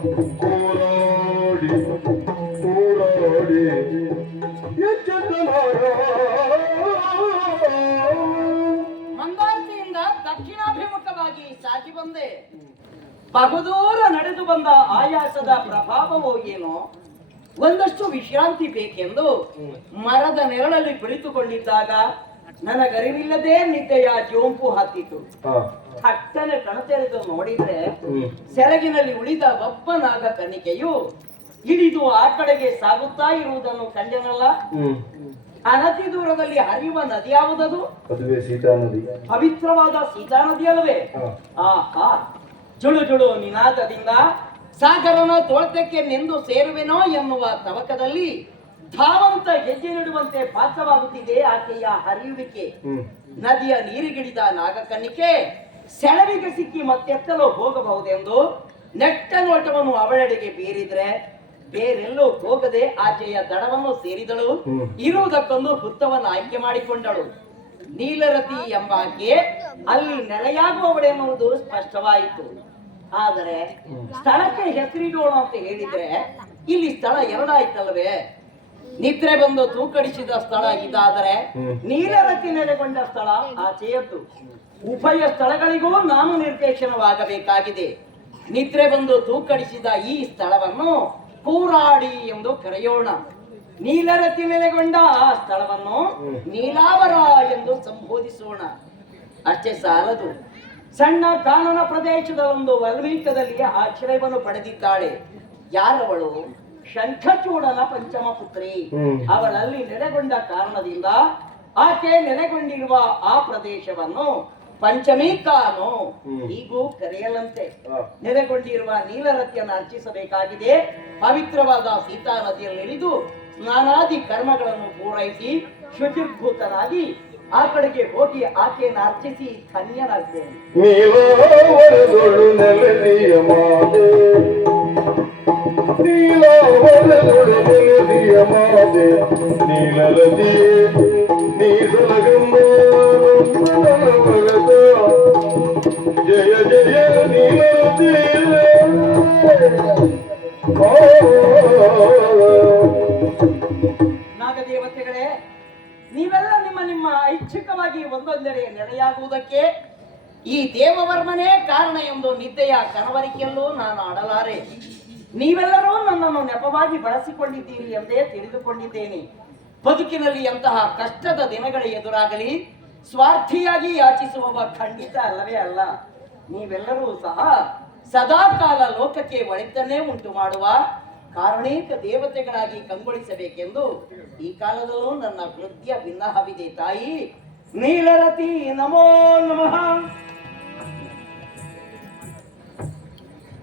ಹೋರಾಡಿ ಹೋರಾಡಿ ಮಂದಾರ್ತಿಯಿಂದ ದಕ್ಷಿಣಾಭಿಮುಖವಾಗಿ ಸಾಗಿ ಬಂದೆ. ಬಹುದೂರ ನಡೆದು ಬಂದ ಆಯಾಸದ ಪ್ರಭಾವವೋ ಏನೋ ಒಂದಷ್ಟು ವಿಶ್ರಾಂತಿ ಬೇಕೆಂದು ಮರದ ನೆರಳಲ್ಲಿ ಕುಳಿತುಕೊಂಡಿದ್ದಾಗ ನನಗರಿವಿಲ್ಲದೆ ನಿದ್ದೆಯ ಜೋಂಪು ಹತ್ತಿತು. ಹಟ್ಟನೆ ಕಣತೆರೆದು ನೋಡಿದ್ರೆ ಸೆರಗಿನಲ್ಲಿ ಉಳಿದ ಒಬ್ಬ ನಾಗ ಕನ್ನಿಕೆಯು ಇಳಿದು ಆ ಕಡೆಗೆ ಸಾಗುತ್ತಾ ಇರುವುದನ್ನು ಕಂಡೆನಲ್ಲ. ಅನತಿ ದೂರದಲ್ಲಿ ಹರಿಯುವ ನದಿ ಯಾವುದದು? ಸೀತಾ ನದಿ. ಪವಿತ್ರವಾದ ಸೀತಾ ನದಿ ಅಲ್ಲವೇ? ಆಹಾ, ಜುಳು ಜುಳು ನಿನಾದದಿಂದ ಸಾಗರನ ತೋಳ್ತಕ್ಕೆ ನೆಂದು ಸೇರುವೆನೋ ಎನ್ನುವ ತವಕದಲ್ಲಿ ಧಾವಂತ ಹೆಜ್ಜೆ ನೀಡುವಂತೆ ಭಾಸವಾಗುತ್ತಿದೆ ಆಕೆಯ ಹರಿಯುವಿಕೆ. ನದಿಯ ನೀರಿಗಿಳಿದ ನಾಗಕನ್ನಿಕೆ ಸೆಳವಿಗೆ ಸಿಕ್ಕಿ ಮತ್ತೆತ್ತಲು ಹೋಗಬಹುದೆಂದು ನೆಟ್ಟ ನೋಟವನ್ನು ಅವಳೆಡೆಗೆ ಬೀರಿದ್ರೆ ಬೇರೆಲ್ಲೂ ಹೋಗದೆ ಆಚೆಯ ದಡವನ್ನು ಸೇರಿದಳು. ಇರುವುದಕ್ಕೊಂದು ಹುತ್ತವನ್ನು ಆಯ್ಕೆ ಮಾಡಿಕೊಂಡಳು. ನೀಲರತಿ ಎಂಬಾಕೆ ಅಲ್ಲಿ ನೆಲೆಯಾಗುವವಳೆನ್ನುವುದು ಸ್ಪಷ್ಟವಾಯಿತು. ಆದರೆ ಸ್ಥಳಕ್ಕೆ ಹೆಸರಿಡೋಣ ಅಂತ ಹೇಳಿದ್ರೆ ಇಲ್ಲಿ ಸ್ಥಳ ಎರಡಾಯ್ತಲ್ವೇ? ನಿದ್ರೆ ಬಂದು ತೂಕಡಿಸಿದ ಸ್ಥಳ ಇದಾದರೆ ನೀಲರತಿ ನೆಲೆಗೊಂಡ ಸ್ಥಳ ಆಚೆಯದ್ದು. ಉಭಯ ಸ್ಥಳಗಳಿಗೂ ನಾಮ ನಿರ್ದೇಶನವಾಗಬೇಕಾಗಿದೆ. ನಿದ್ರೆ ಬಂದು ತೂಕಡಿಸಿದ ಈ ಸ್ಥಳವನ್ನು ಕೂರಾಡಿ ಎಂದು ಕರೆಯೋಣ. ನೀಲರತಿ ನೆಲೆಗೊಂಡ ಆ ಸ್ಥಳವನ್ನು ನೀಲಾವರ ಎಂದು ಸಂಬೋಧಿಸೋಣ. ಅಷ್ಟೇ ಸಾಲದು, ಸಣ್ಣ ಕಾನನ ಪ್ರದೇಶದ ಒಂದು ವಲ್ಮೀಕದಲ್ಲಿ ಆಶ್ರಯವನ್ನು ಪಡೆದಿದ್ದಾಳೆ. ಯಾರವಳು? ಶಂಖಚೂಡನ ಪಂಚಮ ಪುತ್ರಿ. ಅವಳಲ್ಲಿ ನೆಲೆಗೊಂಡ ಕಾರಣದಿಂದ ಆಕೆ ನೆಲೆಗೊಂಡಿರುವ ಆ ಪ್ರದೇಶವನ್ನು ಪಂಚಮೀ ಕಾನು ಹೀಗೂ ಕರೆಯಲಂತೆ. ನೆಲೆಗೊಂಡಿರುವ ನೀಲರತಿಯನ್ನು ಅರ್ಚಿಸಬೇಕಾಗಿದೆ. ಪವಿತ್ರವಾದ ಸೀತಾ ನದಿಯಲ್ಲಿ ಇಳಿದು ಸ್ನಾನಾದಿ ಕರ್ಮಗಳನ್ನು ಪೂರೈಸಿ ಶುಚಿರ್ಭೂತನಾಗಿ ಆ ಕಡೆಗೆ ಹೋಗಿ ಆಕೆಯನ್ನು ಅರ್ಚಿಸಿ ಧನ್ಯನಾಗ್ತೇನೆ. ಜಯ ಜಯ ನೀಲರತಿ. ನಾಗದೇವತೆಗಳೇ, ನೀವೆಲ್ಲ ನಿಮ್ಮ ನಿಮ್ಮ ಐಚ್ಛಿಕವಾಗಿ ಒಂದೊಂದೆಡೆ ನೆಲೆಯಾಗುವುದಕ್ಕೆ ಈ ದೇವವರ್ಮನೇ ಕಾರಣ ಎಂದು ನಿದ್ದೆಯ ಕನವರಿಕೆಯಲ್ಲೂ ನಾನು ಆಡಲಾರೆ. ನೀವೆಲ್ಲರೂ ನನ್ನನ್ನು ನೆಪವಾಗಿ ಬಳಸಿಕೊಂಡಿದ್ದೀರಿ ಎಂದೇ ತಿಳಿದುಕೊಂಡಿದ್ದೇನೆ. ಬದುಕಿನಲ್ಲಿ ಎಂತಹ ಕಷ್ಟದ ದಿನಗಳ ಎದುರಾಗಲಿ ಸ್ವಾರ್ಥಿಯಾಗಿ ಯಾಚಿಸುವವ ಖಂಡಿತ ಅಲ್ಲವೇ ಅಲ್ಲ. ನೀವೆಲ್ಲರೂ ಸಹ ಸದಾಕಾಲ ಲೋಕಕ್ಕೆ ಒಳಿತನ್ನೇ ಉಂಟು ಮಾಡುವ ಕಾರಣೇಕ ದೇವತೆಗಳಾಗಿ ಕಂಗೊಳಿಸಬೇಕೆಂದು ಈ ಕಾಲದಲ್ಲೂ ನನ್ನ ಹೃದಯ ಭಿನ್ನಹವಿದೆ. ತಾಯಿ ನೀಲರತಿ ನಮೋ ನಮಃ.